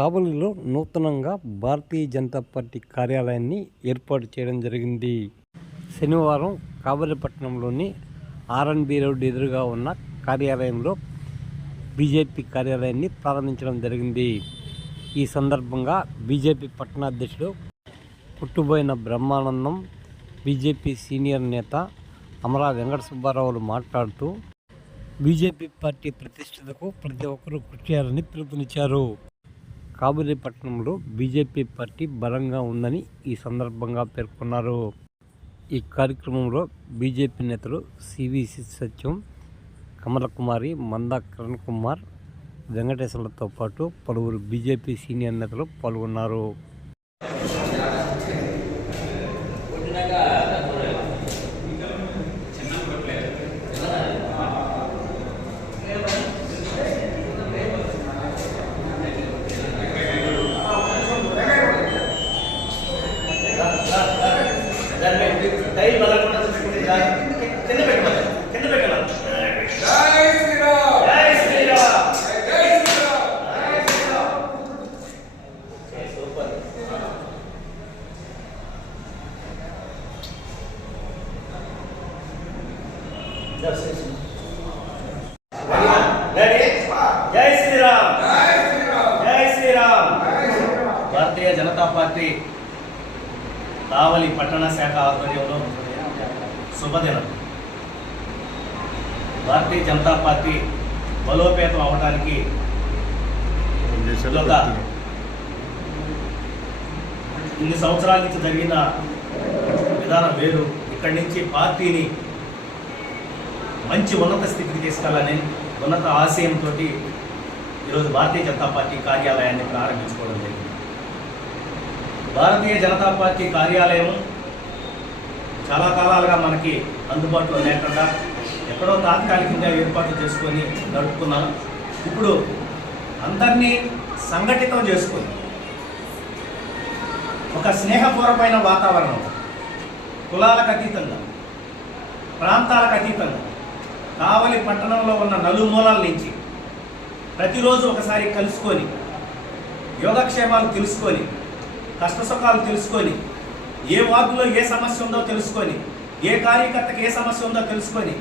కావలిలో నూతనంగా భారతీయ జనతా పార్టీ కార్యాలయాన్ని ఏర్పాటు చేయడం జరిగింది. శనివారం కావలిపట్నంలోని ఆర్ఎన్బి రోడ్డు ఎదురుగా ఉన్న కార్యాలయంలో బీజేపీ కార్యాలయాన్ని ప్రారంభించడం జరిగింది. ఈ సందర్భంగా బీజేపీ పట్టణాధ్యక్షుడు పుట్టుబోయిన బ్రహ్మానందం బీజేపీ సీనియర్ నేత అమరా వెంకట సుబ్బారావులు మాట్లాడుతూ బీజేపీ పార్టీ ప్రతిష్టతకు ప్రతి ఒక్కరూ కృషి చేయాలని పిలుపునిచ్చారు. కాబూలీపట్నంలో బీజేపీ పార్టీ బలంగా ఉందని ఈ సందర్భంగా పేర్కొన్నారు. ఈ కార్యక్రమంలో బీజేపీ నేతలు సివిసి సత్యం కమలకుమారి మందా కిరణ్ కుమార్ వెంకటేశ్వర్లతో పాటు పలువురు బీజేపీ సీనియర్ నేతలు పాల్గొన్నారు దై బలకుండా చూసుకుంటే జాగ్రత్త. కింద పెట్టమని కింద పెట్టమని జై శ్రీరామ్ జై శ్రీరామ్ జై శ్రీరామ్ సూపర్ రెడీ జై శ్రీరామ్ జై శ్రీరామ్ భారతీయ జనతా పార్టీ కావలి పట్టణ శాఖ ఆధ్వర్యంలో శుభదినం భారతీయ జనతా పార్టీ బలోపేతం అవడానికి ఒక ఇన్ని సంవత్సరాల నుంచి జరిగిన విధానం వేరు. ఇక్కడి నుంచి పార్టీని మంచి ఉన్నత స్థితికి తీసుకెళ్ళాలని ఉన్నత ఆశయంతో ఈరోజు భారతీయ జనతా పార్టీ కార్యాలయాన్ని ప్రారంభించుకోవడం జరిగింది. భారతీయ జనతా పార్టీ కార్యాలయం చాలా కాలాలుగా మనకి అందుబాటులో లేకుండా ఎక్కడో తాత్కాలికంగా ఏర్పాటు చేసుకొని నడుపుకున్నాం. ఇప్పుడు అందరినీ సంఘటితం చేసుకొని ఒక స్నేహపూర్వమైన వాతావరణం కులాలకు అతీతంగా ప్రాంతాలకు అతీతంగా కావలి పట్టణంలో ఉన్న నలుమూలల నుంచి ప్రతిరోజు ఒకసారి కలుసుకొని యోగక్షేమాలు తెలుసుకొని కష్టసుఖాలు తెలుసుకొని ఏ వార్డులో ఏ సమస్య ఉందో తెలుసుకొని ఏ కార్యకర్తకి ఏ సమస్య ఉందో తెలుసుకొని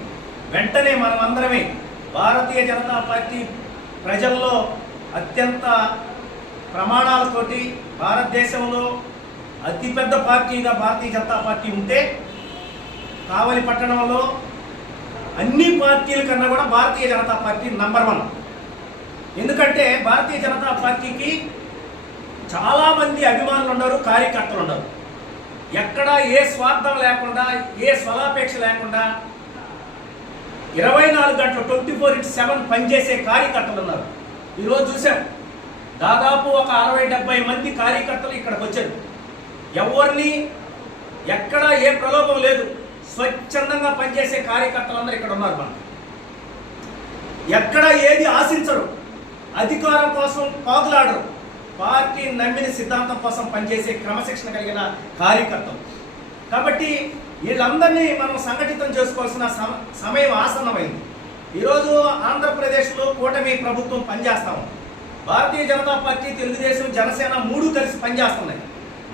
వెంటనే మనమందరమే భారతీయ జనతా పార్టీ ప్రజల్లో అత్యంత ప్రమాణాలతోటి భారతదేశంలో అతిపెద్ద పార్టీగా భారతీయ జనతా పార్టీ ఉంటే కావలి పట్టణంలో అన్ని పార్టీల కన్నా కూడా Bharatiya Janata Party number one ఎందుకంటే భారతీయ జనతా పార్టీకి చాలామంది అభిమానులు ఉన్నారు కార్యకర్తలు ఉన్నారు. ఎక్కడ ఏ స్వార్థం లేకుండా ఏ స్వలాపేక్ష లేకుండా ఇరవై నాలుగు గంటలు ట్వంటీ ఫోర్ ఇంటూ సెవెన్ పనిచేసే కార్యకర్తలు ఉన్నారు. ఈరోజు చూసాం దాదాపు ఒక అరవై డెబ్బై మంది కార్యకర్తలు ఇక్కడికి వచ్చారు. ఎవరిని ఎక్కడ ఏ ప్రలోభం లేదు. స్వచ్ఛందంగా పనిచేసే కార్యకర్తలందరూ ఇక్కడ ఉన్నారు మనకి. ఎక్కడ ఏది ఆశించరు అధికారం కోసం పాకులాడరు. పార్టీ నమ్మిన సిద్ధాంతం కోసం పనిచేసే క్రమశిక్షణ కలిగిన కార్యకర్తలు. కాబట్టి వీళ్ళందరినీ మనం సంఘటితం చేసుకోవాల్సిన సమ- సమయం ఆసన్నమైంది. ఈరోజు ఆంధ్రప్రదేశ్లో కూటమి ప్రభుత్వం పనిచేస్తాము భారతీయ జనతా పార్టీ తెలుగుదేశం జనసేన మూడు కలిసి పనిచేస్తున్నాయి.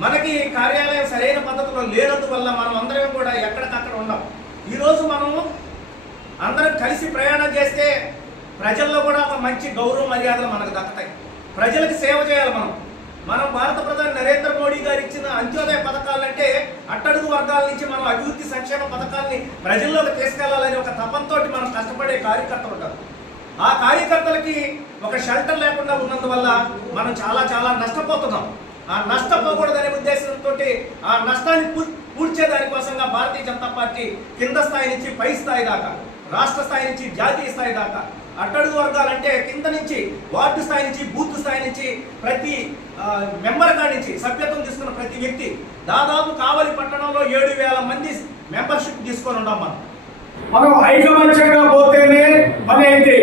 మనకి కార్యాలయం సరైన పద్ధతిలో లేనందువల్ల మనం అందరం కూడా ఎక్కడికక్కడ ఉండం. ఈరోజు మనము అందరం కలిసి ప్రయాణం చేస్తే ప్రజల్లో కూడా ఒక మంచి గౌరవ మర్యాదలు మనకు దక్కుతాయి. ప్రజలకు సేవ చేయాలి మనం. మనం భారత ప్రధాని నరేంద్ర మోడీ గారు ఇచ్చిన అంత్యోదయ పథకాలంటే అట్టడుగు వర్గాల నుంచి మనం అభివృద్ధి సంక్షేమ పథకాల్ని ప్రజల్లోకి తీసుకెళ్ళాలని ఒక తపంతోటి మనం కష్టపడే కార్యకర్తలు ఉంటారు ఆ కార్యకర్తలకి ఒక షెల్టర్ లేకుండా ఉన్నందువల్ల మనం చాలా చాలా నష్టపోతున్నాం. ఆ నష్టపోకూడదనే ఉద్దేశంతో ఆ నష్టాన్ని పూడ్చే దానికోసంగా భారతీయ జనతా పార్టీ కింద స్థాయి నుంచి పై స్థాయి దాకా రాష్ట్ర స్థాయి నుంచి జాతీయ స్థాయి దాకా అట్టడుగు వర్గాలంటే కింద నుంచి వార్డు స్థాయి నుంచి బూత్ స్థాయి నుంచి ప్రతి మెంబర్ కాడి నుంచి సభ్యత్వం తీసుకున్న ప్రతి వ్యక్తి దాదాపు కావలి పట్టణంలో ఏడు వేల మంది మెంబర్షిప్ తీసుకొని ఉన్నాం మనం. మనం ఐకమత్యంగా పోతేనే పని అయింది.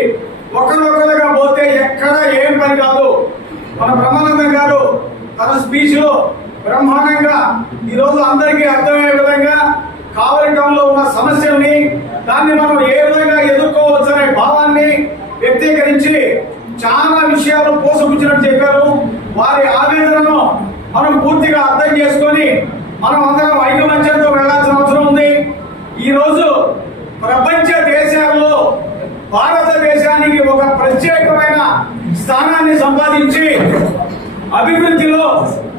ఒకరొకరుగా పోతే ఎక్కడ ఏం పని కాదు మన బ్రహ్మానందం గారు తన స్పీచ్లో బ్రహ్మాండంగా ఈరోజు అందరికీ అర్థమయ్యే విధంగా కావలికంలో ఉన్న సమస్యల్ని దాన్ని మనం ఏ విధంగా ఎదుర్కోవచ్చనే భావాన్ని వ్యక్తీకరించి చాలా విషయాలు పోసుకొచ్చినట్టు చెప్పారు. వారి ఆవేదనను మనం పూర్తిగా అర్థం చేసుకొని మనం అందరం ఐకమత్యంతో వెళ్ళాల్సిన అవసరం ఉంది. ఈరోజు ప్రపంచ దేశాల్లో భారతదేశానికి ఒక ప్రత్యేకమైన స్థానాన్ని సంపాదించి అభివృద్ధిలో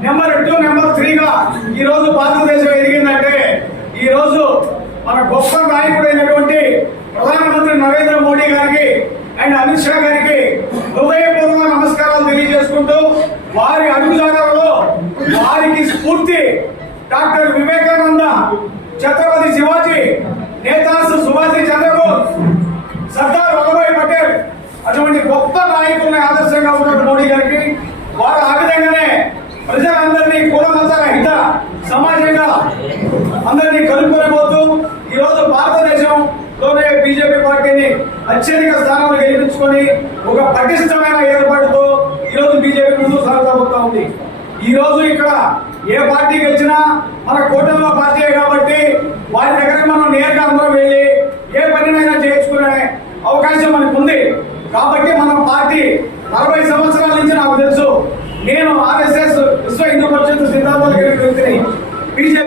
నెంబర్ టూ నెంబర్ త్రీగా ఈ రోజు భారతదేశం ఎదిగిందంటే ఈ రోజు మన గొప్ప నాయకుడైనటువంటి ప్రధానమంత్రి నరేంద్ర మోడీ గారికి అండ్ అమిత్ షా గారికి హృదయపూర్వక నమస్కారాలు తెలియజేసుకుంటూ వారి అడుగుజాడలలో అందరినీ కలుపుకొని పోతూ ఈరోజు భారతదేశంలోనే బీజేపీ పార్టీని అత్యధిక స్థానాలు గెలిపించుకొని ఒక పటిష్టమైన ఏర్పాటుతో ఈరోజు బీజేపీ ముందు సాగుతా ఉంది. ఈరోజు ఇక్కడ ఏ పార్టీ గెలిచినా మన కూటమిలో పార్టీ కాబట్టి వారి దగ్గర మనం నేరుగా అందరం వెళ్ళి